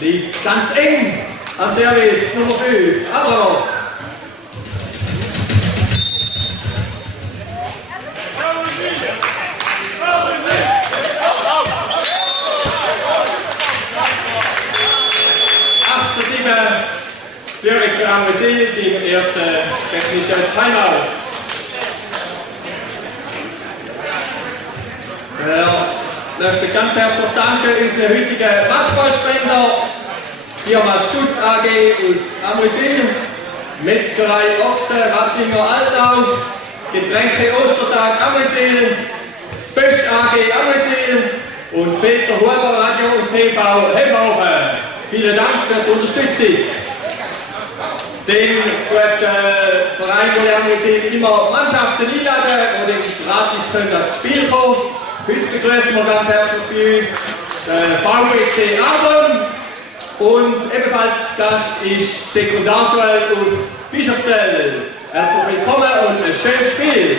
liegt ganz eng an Service Nummer 5. Abraham. Führung für Amüsil gegen den ersten technischen Timeout. Ich möchte ganz herzlich danken unseren heutigen Matchballspender, Firma Stutz AG aus Amüsil, Metzgerei Ochsen, Rattlinger Altau, Getränke Ostertag Amüsil, Bösch AG Amüsil und Peter Huber Radio und TV Hefhofen. Vielen Dank für die Unterstützung. Den wird der Verein Amüsil immer Mannschaften einladen und gratis können das Spiel kommen. Heute begrüßen wir ganz herzlich bei uns den VWC Adern und ebenfalls zu Gast ist die Sekundarschule aus Bischofszell. Herzlich willkommen und ein schönes Spiel!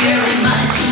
Very much.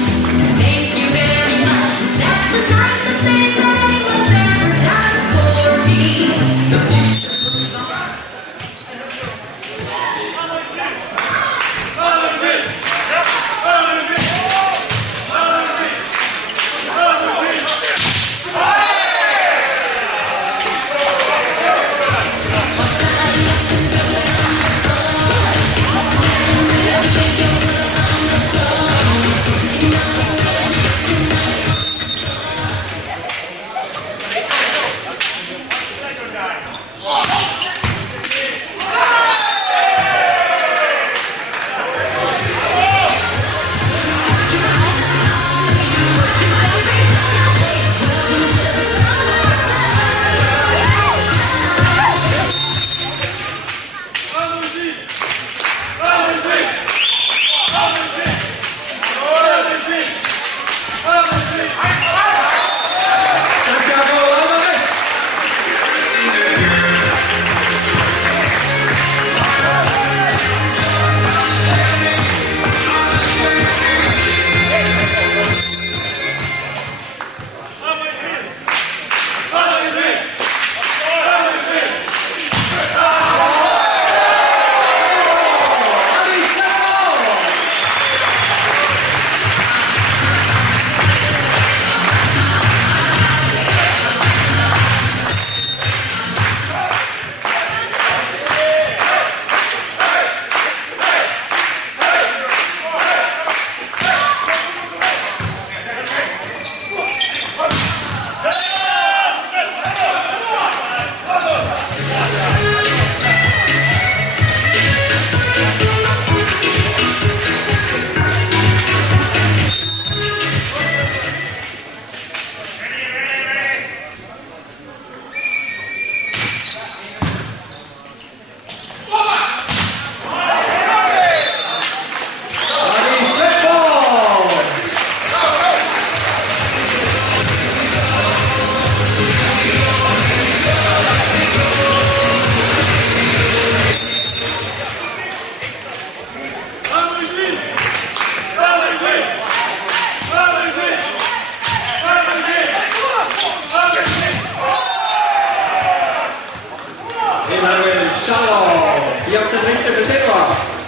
13. Januar.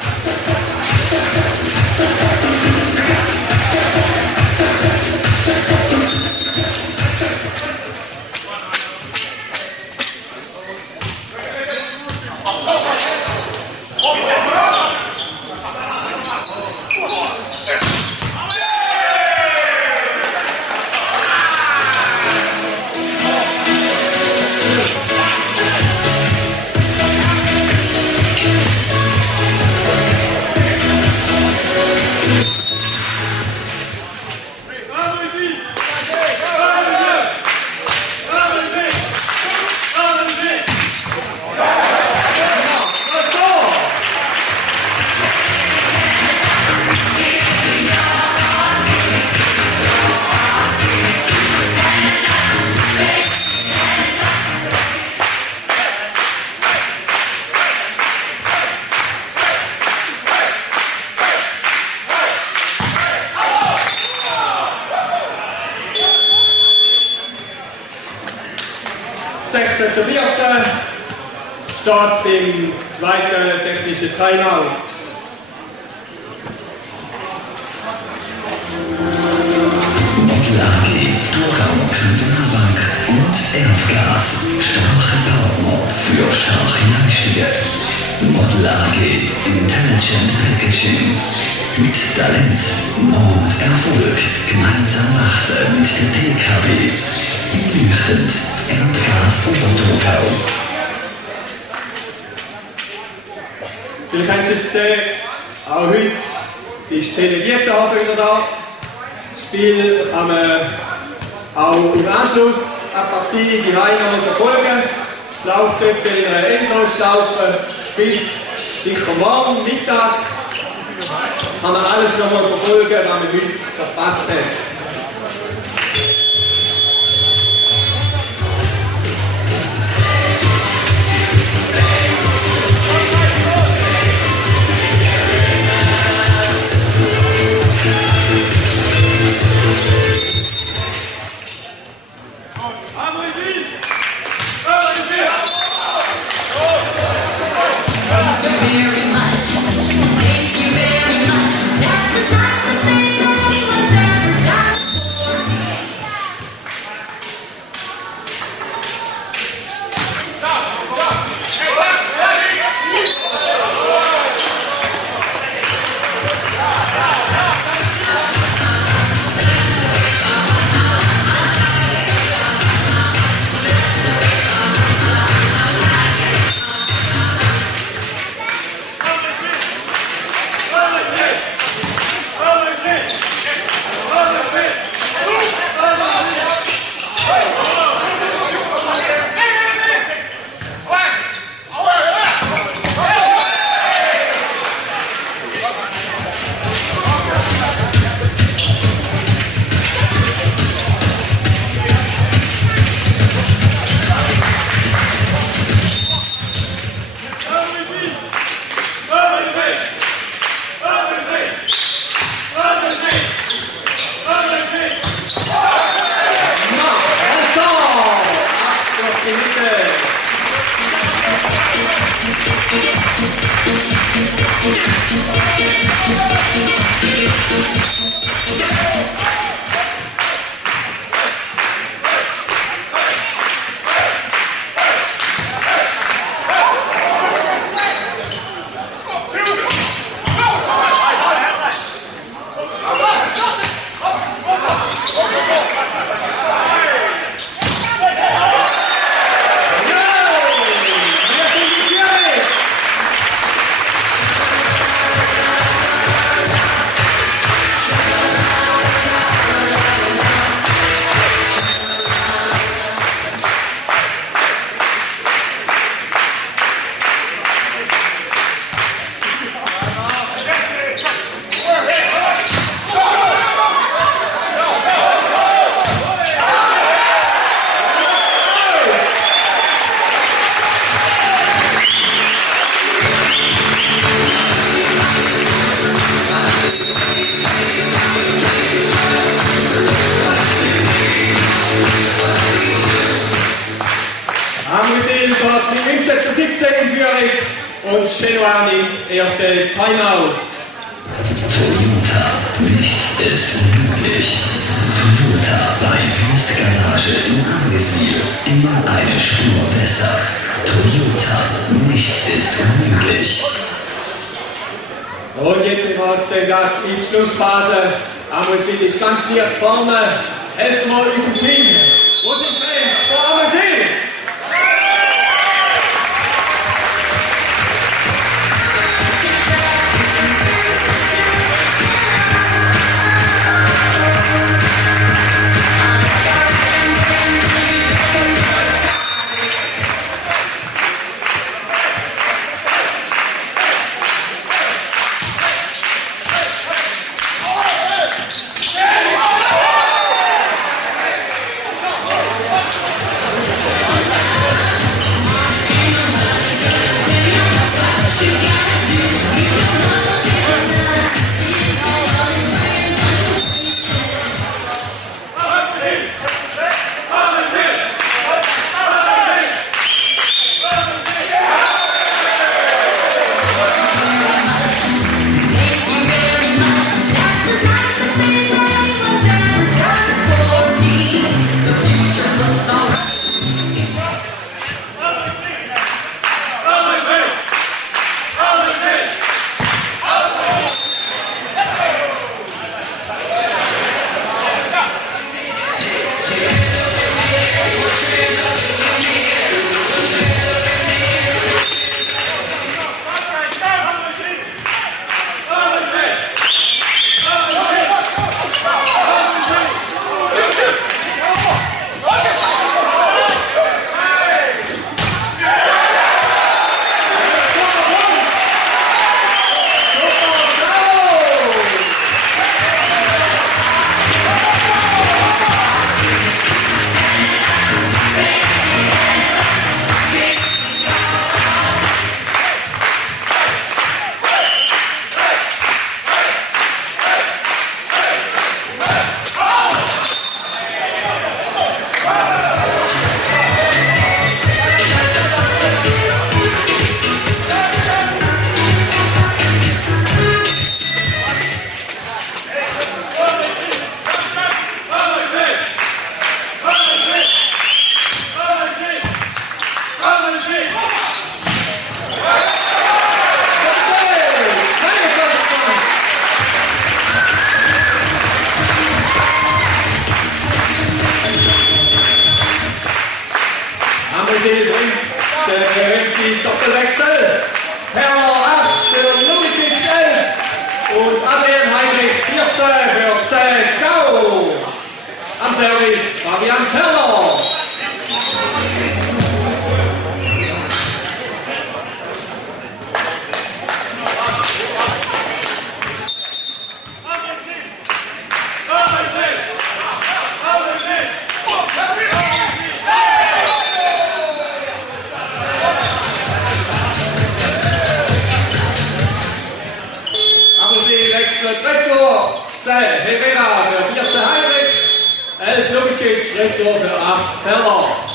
Zu 14 steht im zweiten technischen Timeout. Modlage, Thurgau Kantonalbank und Erdgas. Starke Partner für starke Leistungen. Modlage Intelligent Packaging. Mit Talent, Mut, Erfolg. Gemeinsam wachsen mit der TKB. Einleuchtend. Erdgas Oberthurgau. Vielleicht haben Sie es gesehen, auch heute ist Tele Giessenhofen wieder da. Das Spiel kann man auch im Anschluss an die Partie die Heime verfolgen. Es läuft dort in einer Endlosschlaufe bis sicher morgen Mittag. Kann man alles nochmal verfolgen, was man heute verpasst hat. und Genoa nimmt das erste Timeout. Toyota, nichts ist unmöglich. Toyota bei Wüst Garage in Arniswil. Immer eine Spur besser. Toyota, nichts ist unmöglich. Und jetzt sind wir jetzt gerade in die Schlussphase. Amüsil ist ganz leicht vorne. Helfen wir unserem Team. Wo sind die Fans von Amüsil? Die Doppelwechsel. Herr 8 für Lubicic 11 und Adrian Heinrich 14 für CSGO. Am Service Fabian Keller. Rektor 10 Herrera für 14 Heinrich, 11 Lubicic, Rektor für 8 Feller.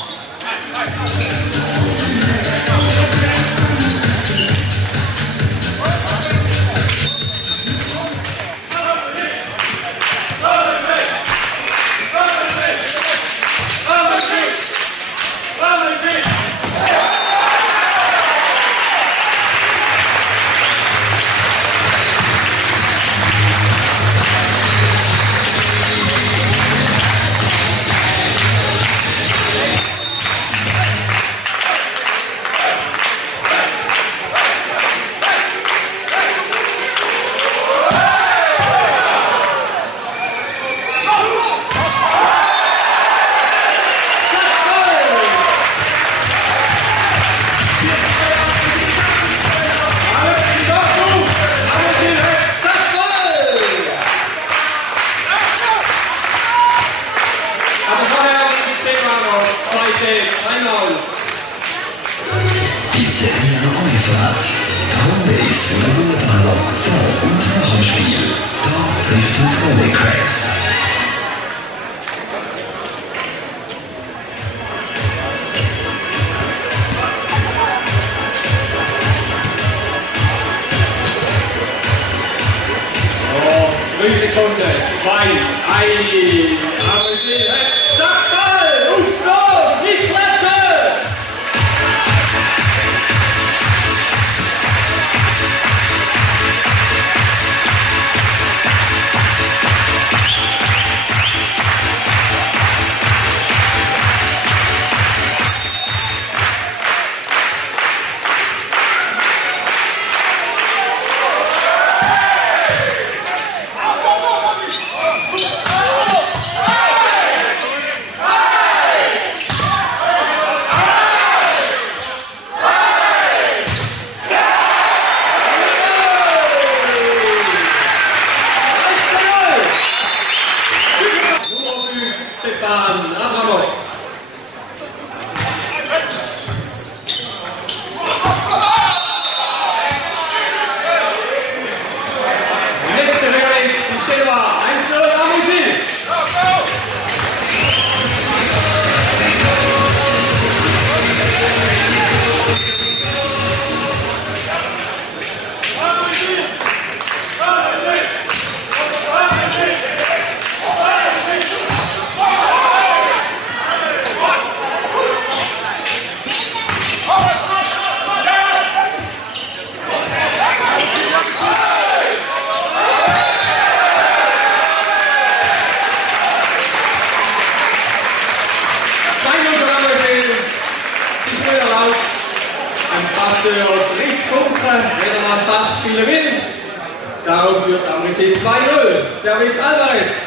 Pizzeria Euphrat. Homebase für Wunderballer, Vor- und Wochenspiel. Dort trifft mit Holy Cracks. Fritz Funke, wenn er am Pass spielen will. Darauf führt Amrisi 2-0. Service Alvarez.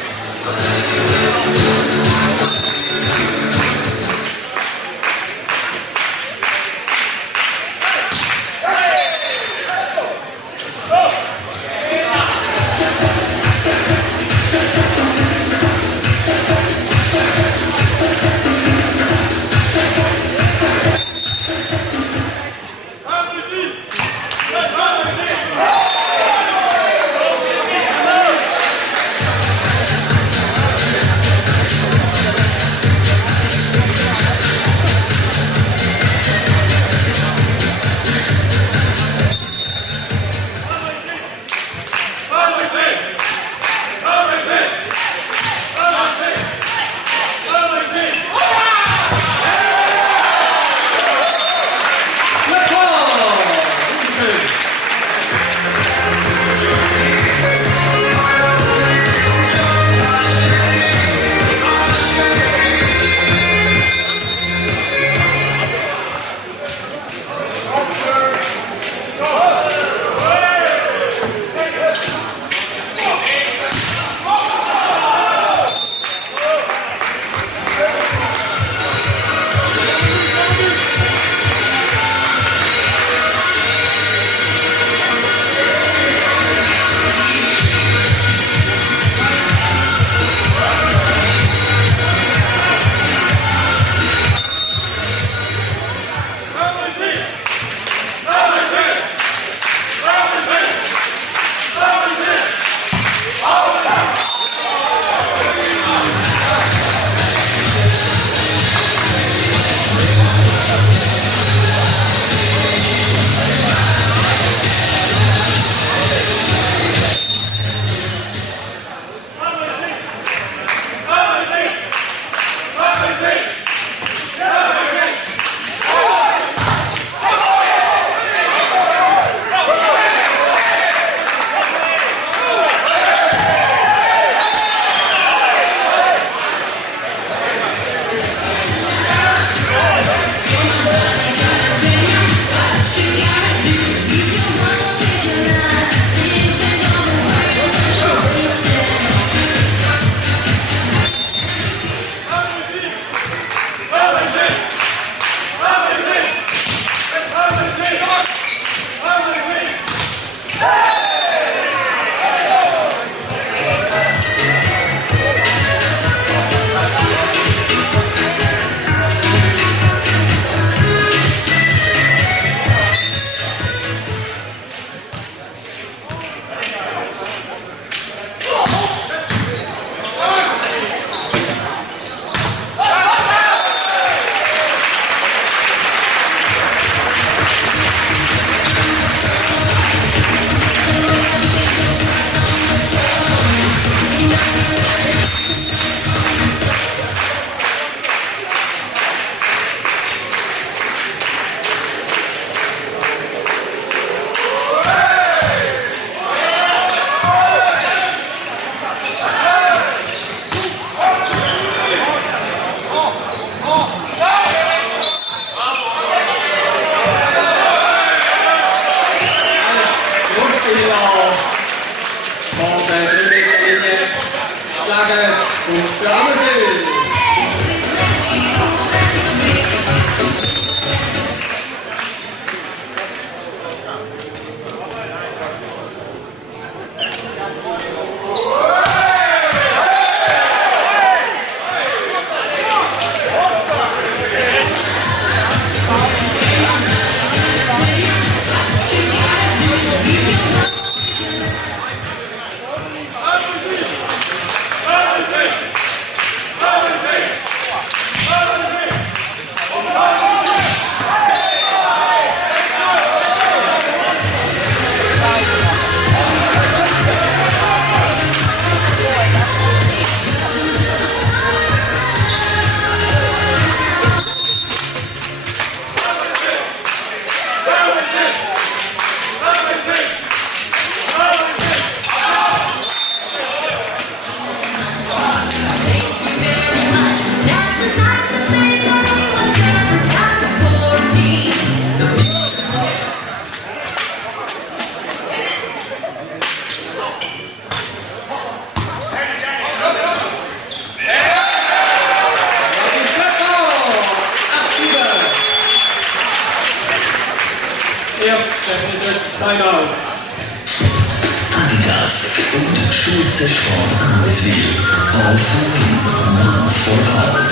Schulze Sport Ameswil. All for one, one for all.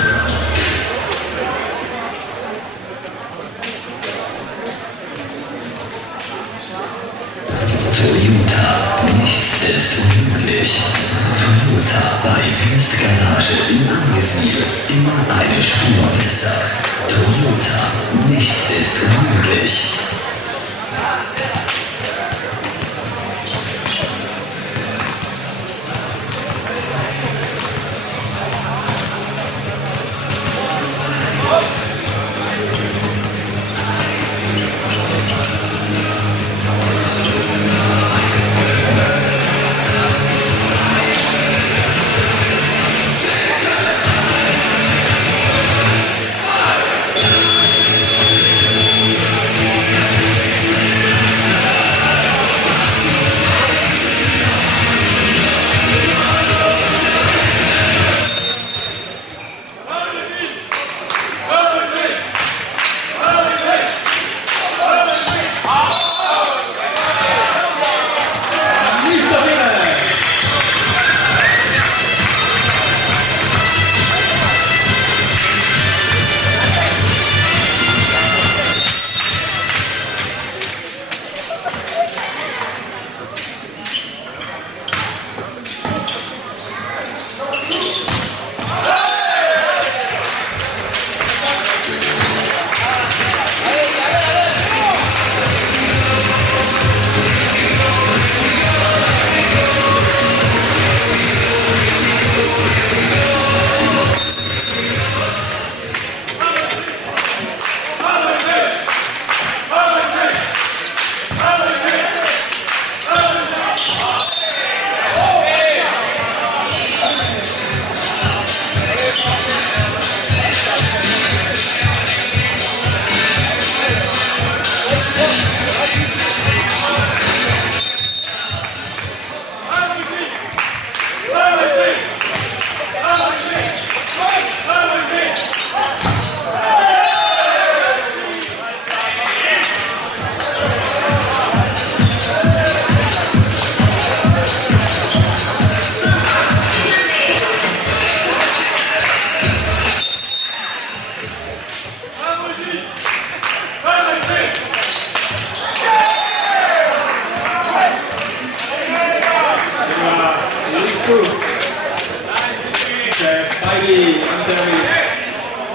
Toyota, nichts ist unmöglich. Toyota bei Wüst Garage in Ameswil. Immer eine Spur besser. Toyota, nichts ist unmöglich.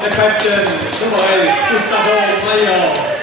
The captain, number 8, Gustavo Mayer.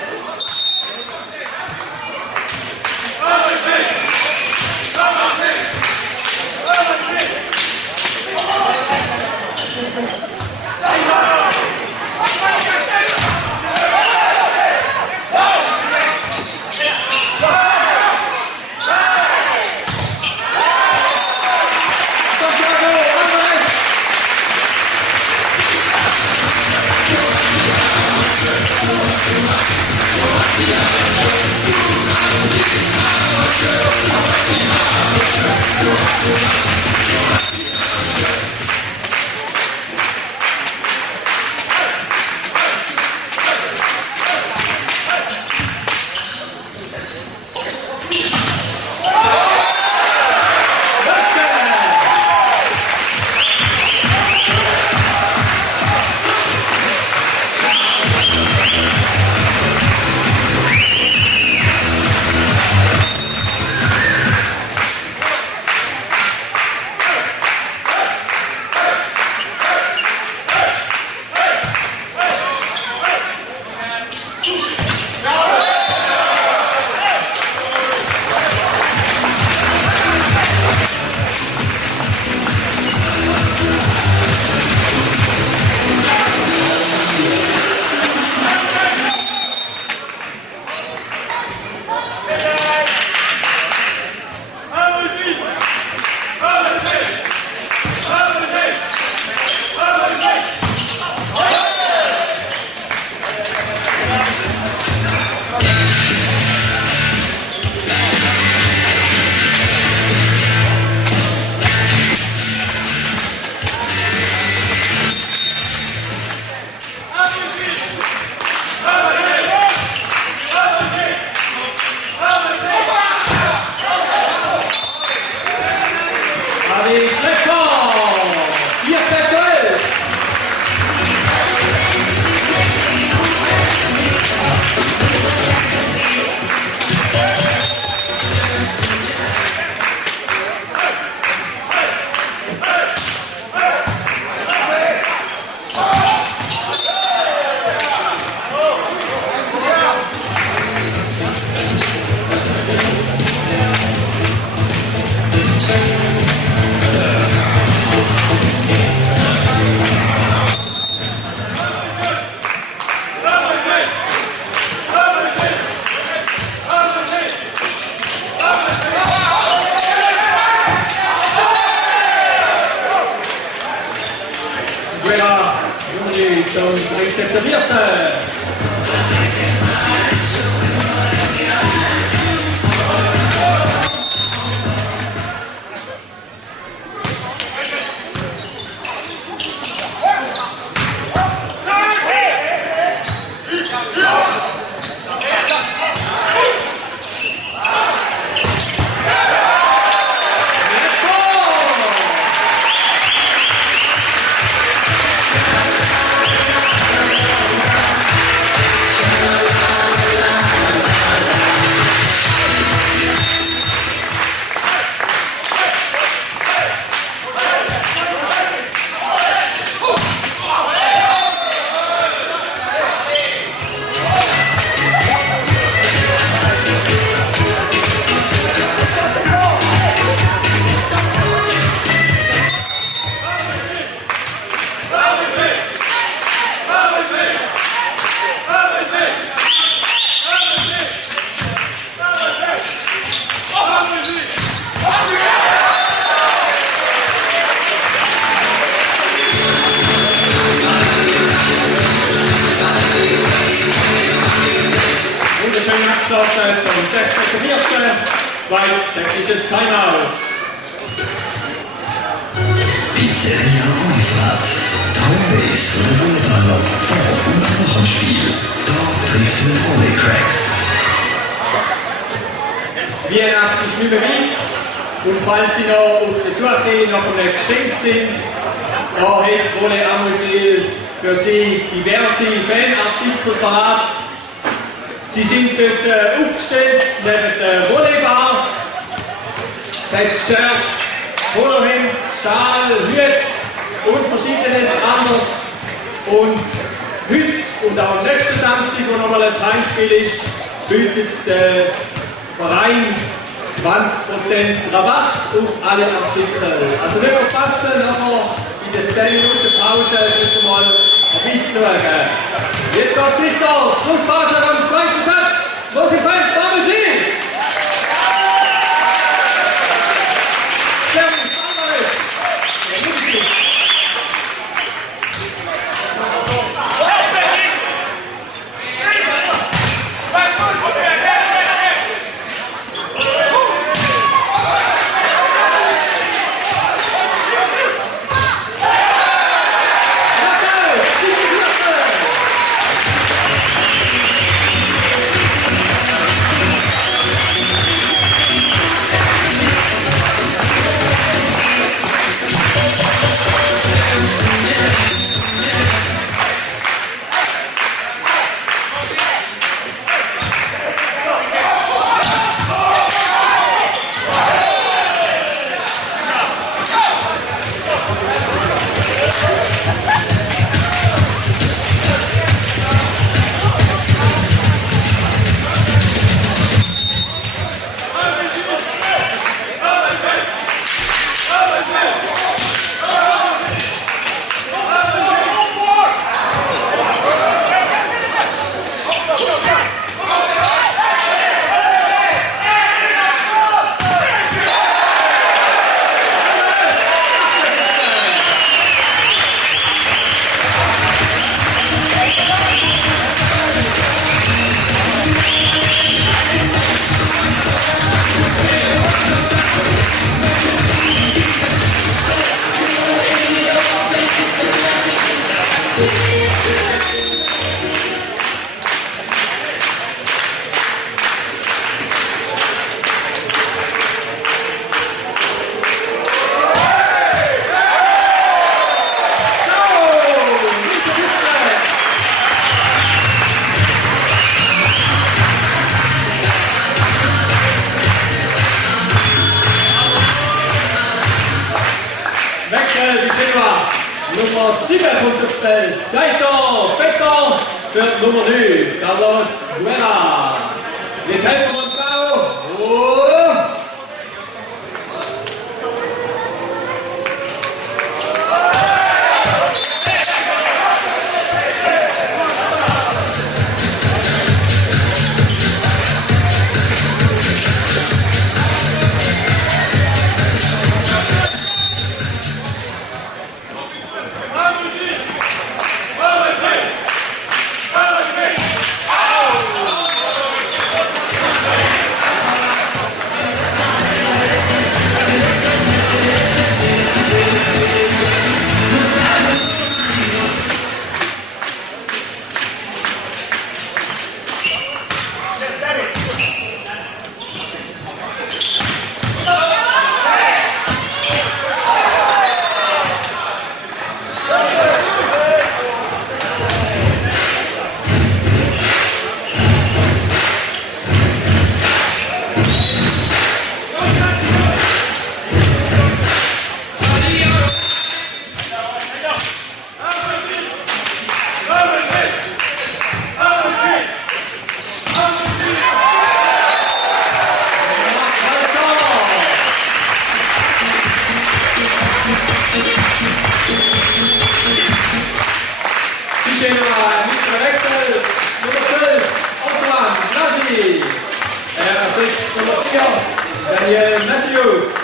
Guerra, Juni zum 13:14. Zum 16:14, zweites technisches Timeout. Pizzeria Unfahrt. Homebase für den Volleyballer vor und nach dem Spiel. Dort trifft man Volley-Cracks. Weihnachten ist nicht mehr weit. Und falls Sie noch auf der Suche nach einem Geschenk sind, da hat Volley Amusil für Sie diverse Fanartikel parat. Sie sind dort aufgestellt neben der Volleyball. Es hat Shirts, Polohemd, Schal, Hüte und verschiedenes anderes. Und heute und auch nächsten Samstag, wo nochmal ein Heimspiel ist, bietet der Verein 20% Rabatt auf alle Artikel. Also nicht verpassen, nachher in der 10 Minuten Pause nicht mal vorbeizuschauen. Jetzt geht's weiter, Schlussphase am zweiten Satz. Los, die Fans, da wir sind! Nummer 7 kommt aufs Feld. Gaito Becker für Nummer 9. Carlos Guerra. Jetzt helfen wir uns auch. Oh. Nummer 4, Daniel Matthews.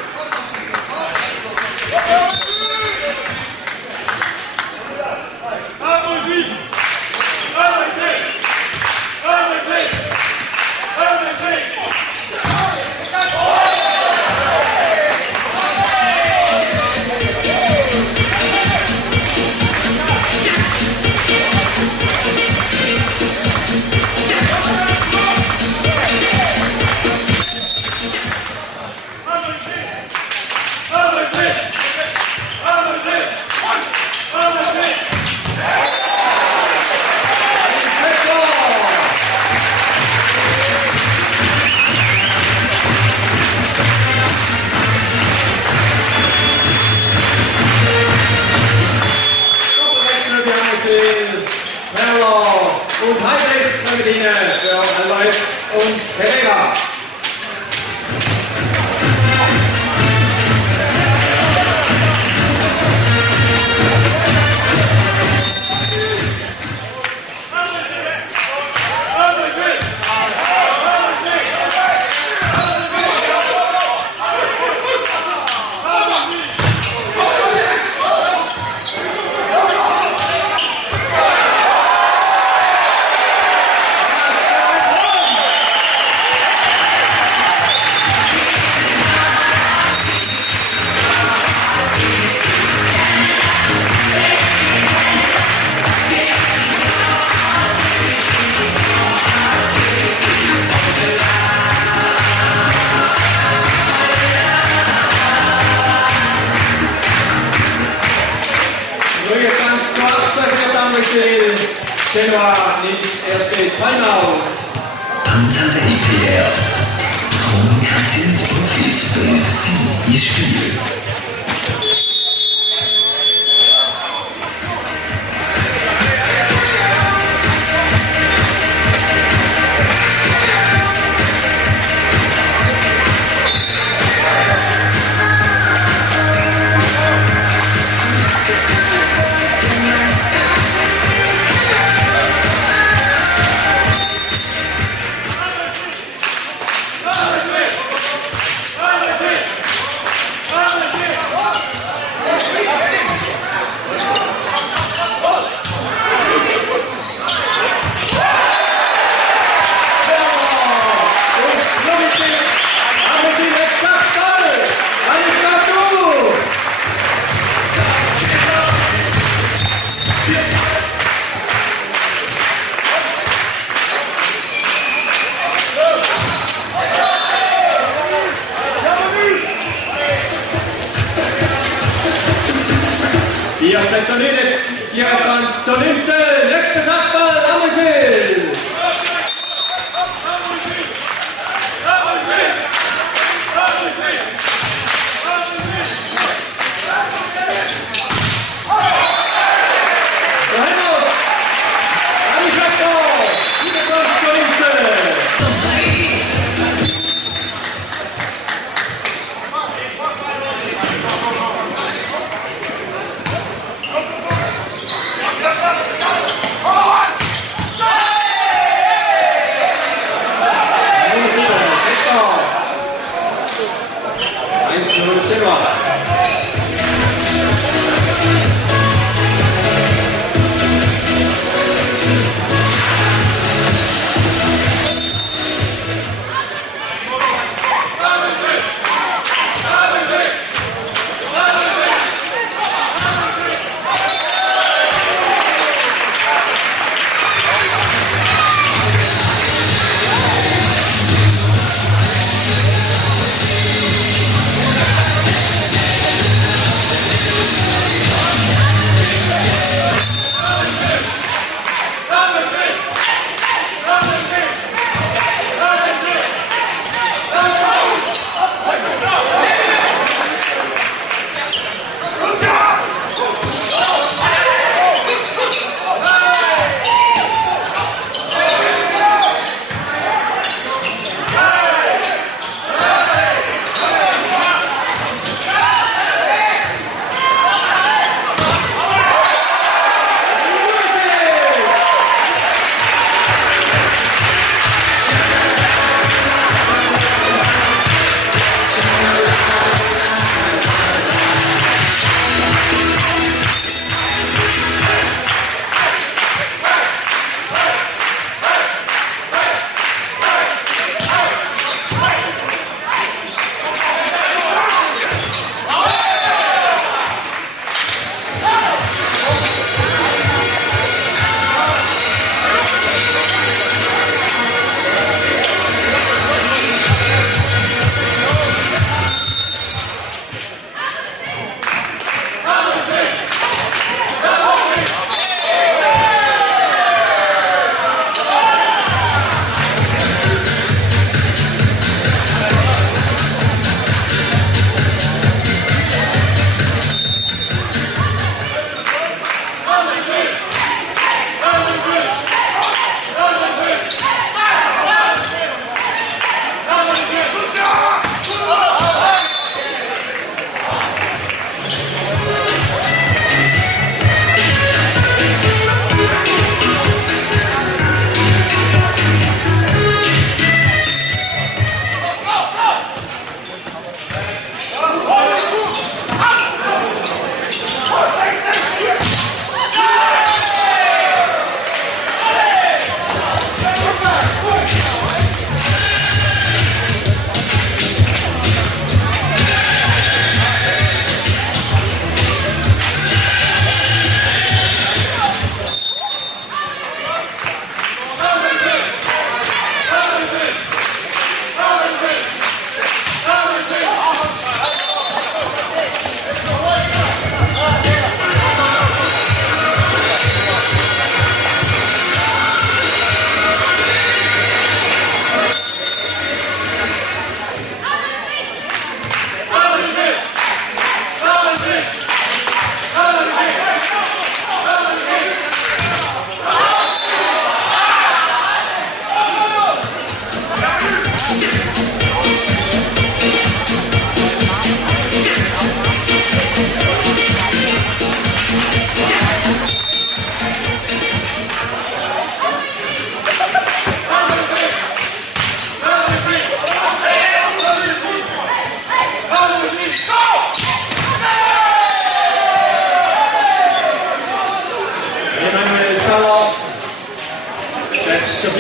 Und Heinrich mit Ihnen für Alois und Pereira. Genoa nimmt erste Timeout. Panther IPR. Kommunikationsprofis bringen Sie ins Spiel. Hier zur 19, nächster Satzball, Amüsil.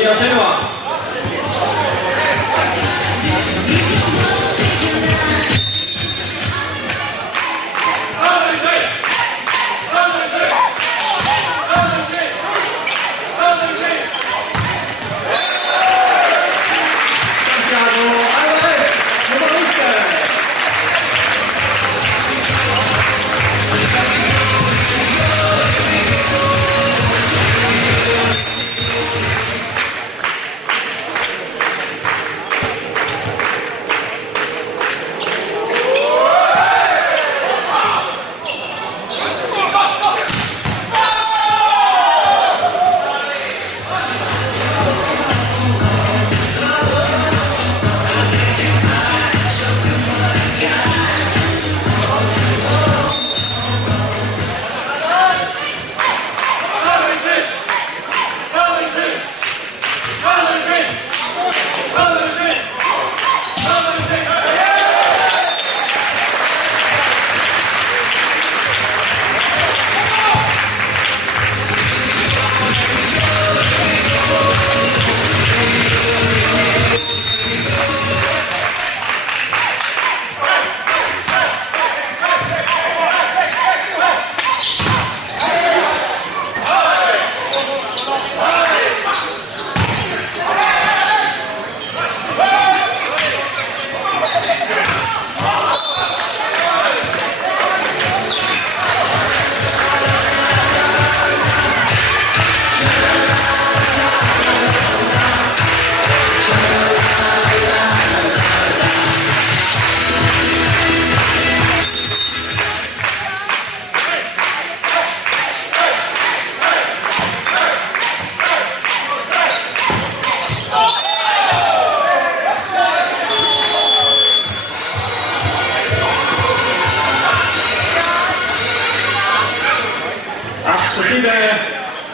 Via Genoa.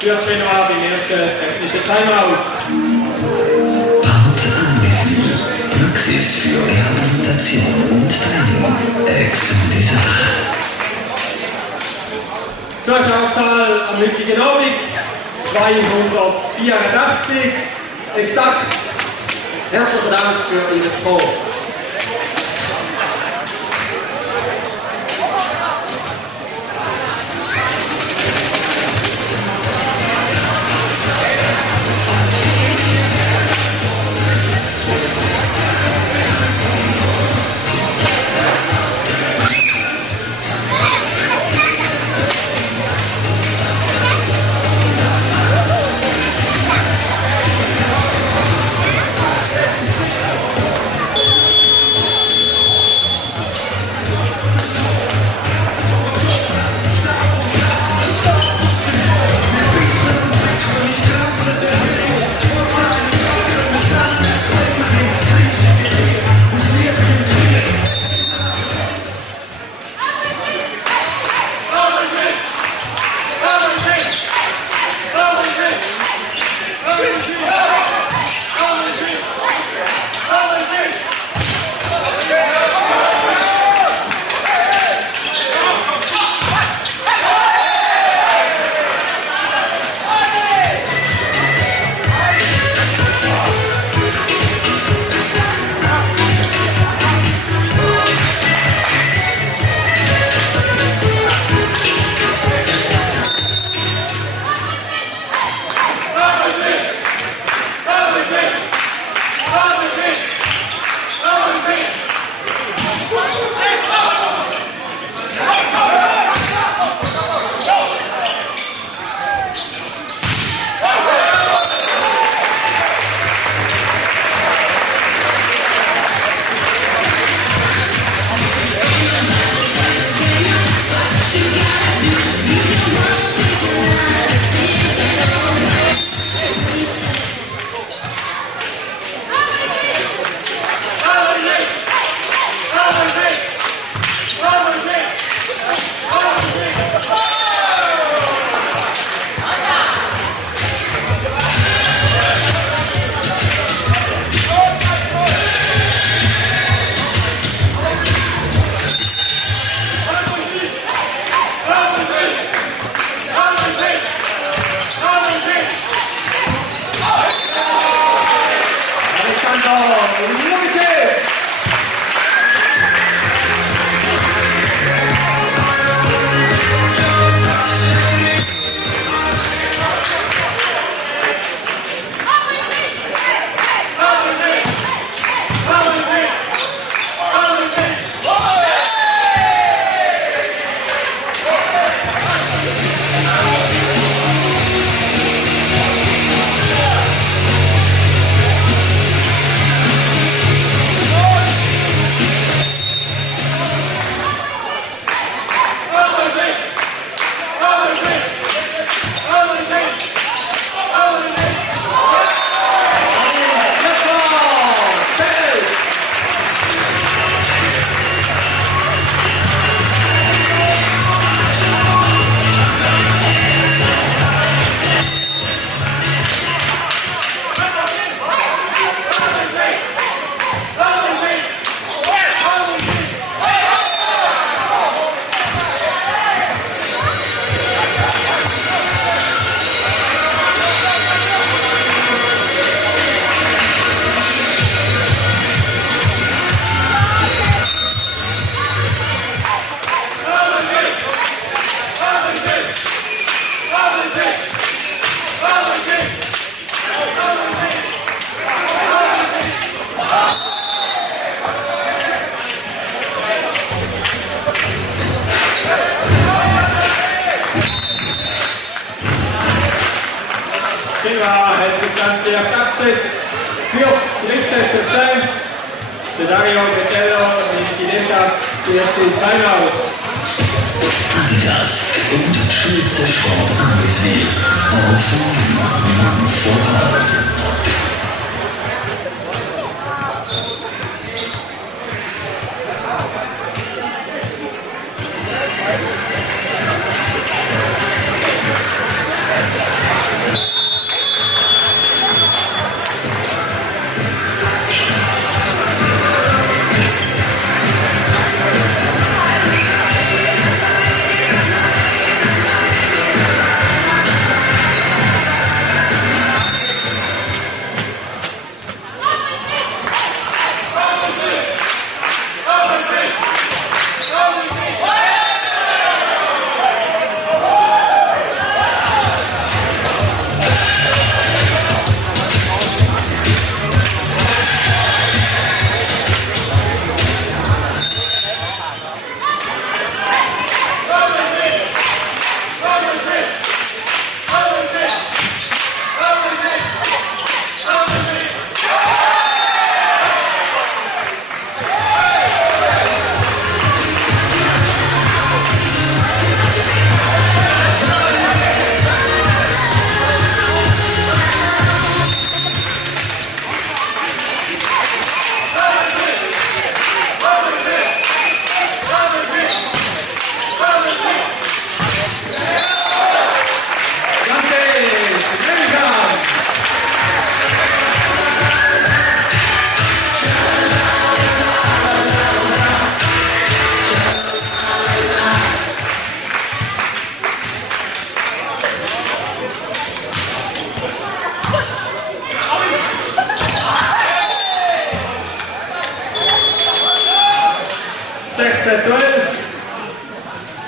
Für Genoa den ersten technischen Timeout. Part Anwesel. Praxis für Rehabilitation und Training. Gesunde Sache. Zuschauerzahl am heutigen Abend 284. Exakt. Herzlichen Dank für Ihr Kommen. jetzt führt 13:10. Der Dario Metello nimmt in dem Satz das erste Timeout. Adidas und Schulze Sport Amriswil. All for one, one for all.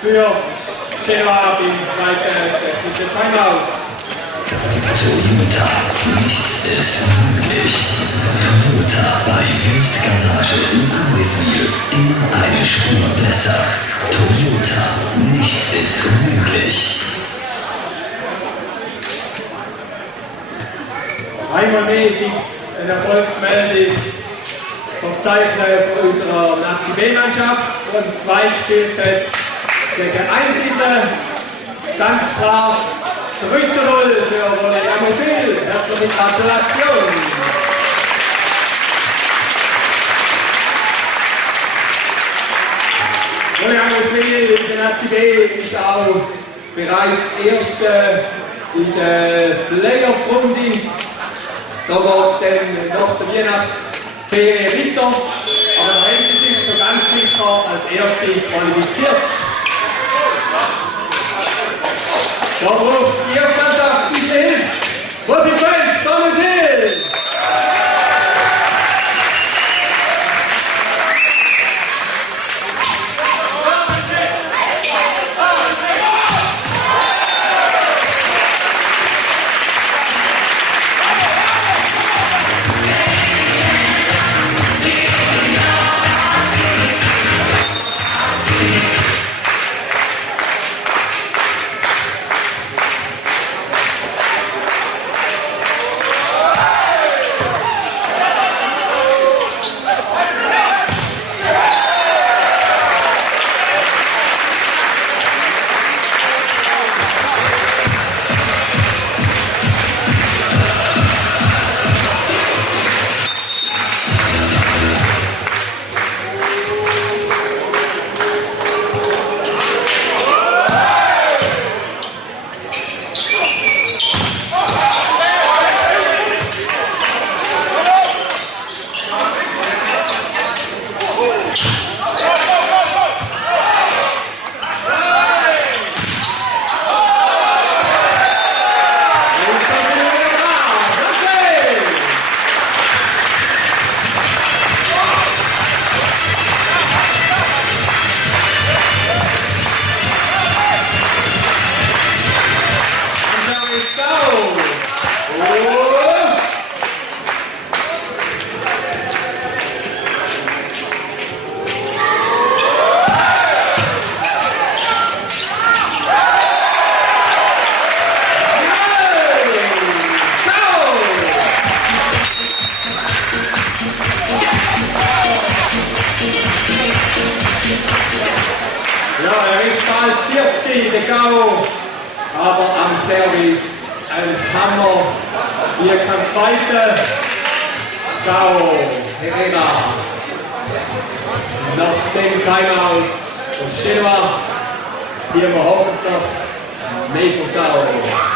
Für Genoa im zweiten technischen Timeout. Toyota, nichts ist unmöglich. Toyota bei Wüstgarage in Amriswil. Immer eine Spur besser. Toyota, nichts ist unmöglich. Einmal mehr gibt es eine Erfolgsmeldung vom Zeichner unserer Nazi B-Mannschaft, die 2 gespielt hat gegen Einsiedeln. Ganz klar 3:0 für Wolle Amriswil. Herzliche Gratulation! Wolle Amriswil in der Nazi B ist auch bereits Erste in der Playoff-Runde. Da geht es dann nach der Weihnachtsferien weiter. Aber da haben sie sich schon ganz sicher als Erste qualifiziert. Da braucht die erste Mannschaft diese Hilfe. Wo sind Fans? Thomas Hill! erste K.O., aber am Service ein Hammer. Hier kann zweite K.O. Helena. Nach dem Timeout von Schilwa sehen wir hoffentlich Maple K.O.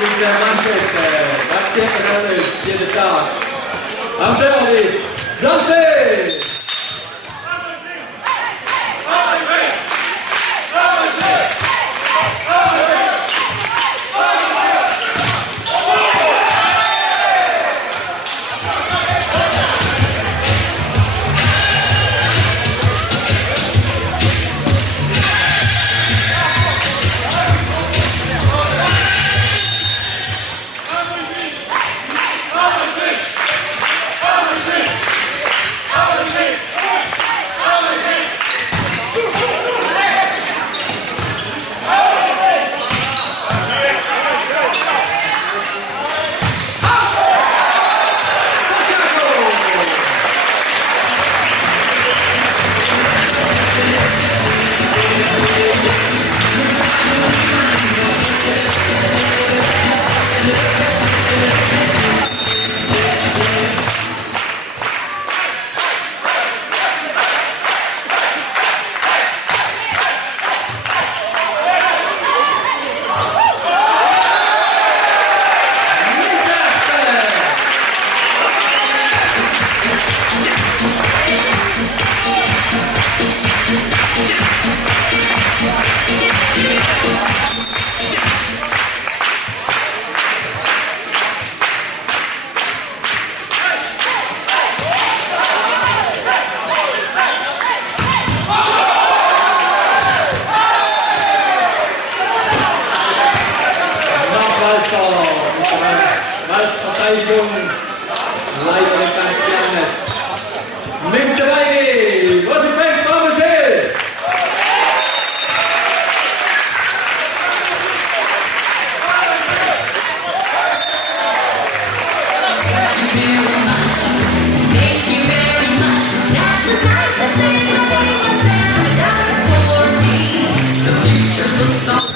Mit der Mannschaft, das sieht man alles jeden Tag. Am Service, Dante! Verteidigung, leider nicht ganz gerne. Nimmt sie rein, was ist Fans, Farmers Hill? Thank you very much. That's the nicest thing anyone's ever done for me. The future looks alright.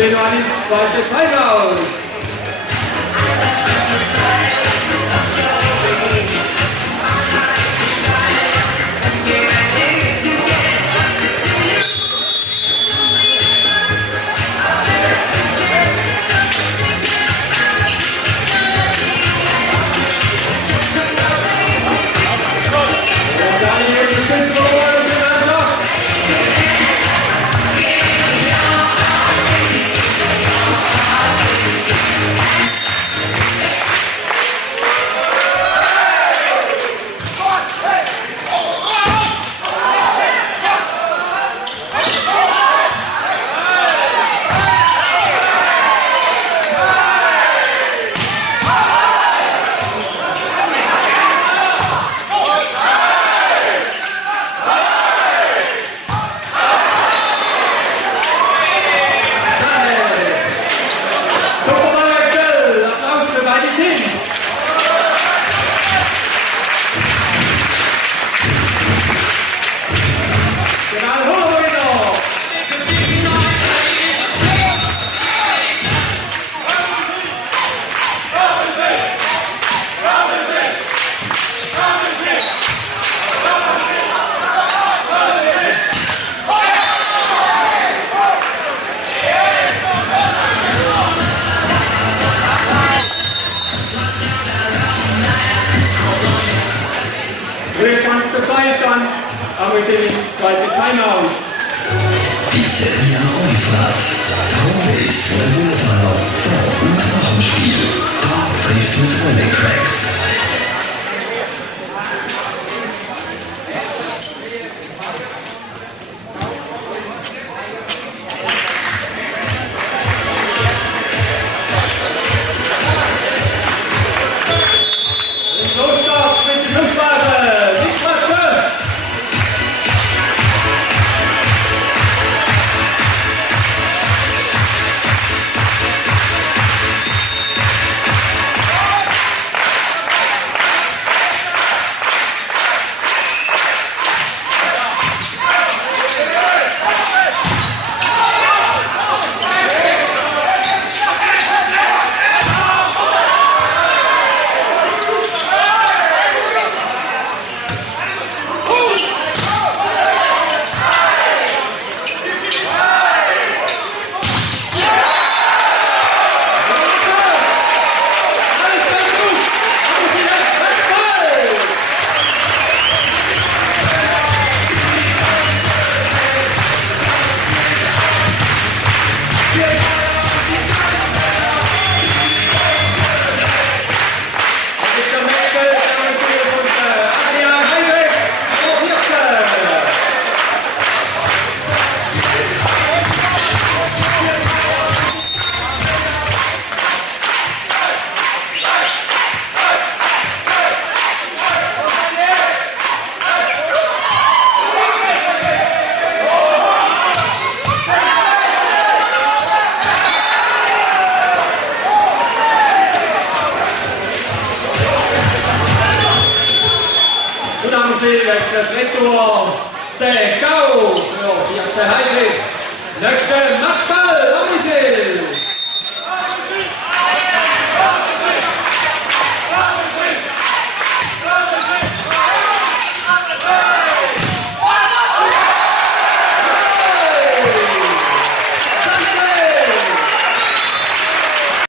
10 Uhr ins zweite Timeout. Aber wir sehen ins zweite Timeout. Pizzeria Euphrat. Homebase für Wunderballon vor und nach dem Spiel. Da trifft mit Volley Cracks. Wechselt Retour. C'est KO für 14 Heidrich. Nächste Matchball, Amisil.